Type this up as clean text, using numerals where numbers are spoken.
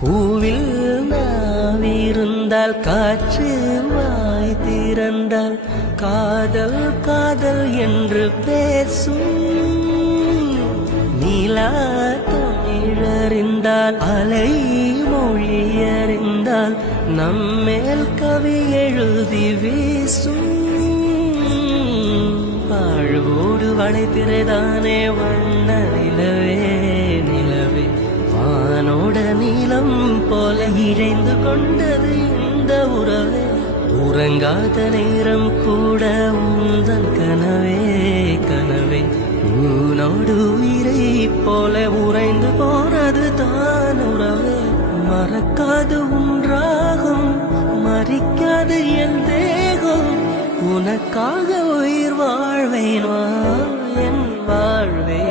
பூவில் நாவிருந்தால் காற்று வாய் திறந்தால் காதல் காதல் என்று பேசும். நீலா தமிழறிந்தால் அலை மொழியறிந்தால் நம்மேல் கவி எழுதி வீசும். வாழ்வோடு வளைத்திரைதானே வண்ண நிலவே நிலவே வானோட நீளம் போல இழைந்து கொண்டது இந்த உறவே. உறங்காத நேரம் கூட உந்தன் கனவே கனவே உனோடு உயிரை போல உறைந்து போனது தான் உறவே. மறக்காது உன்றாகும் மறிக்காது என் தேகம் உனக்காக உயிர் வாழ்வேன் என் வாழ்வே.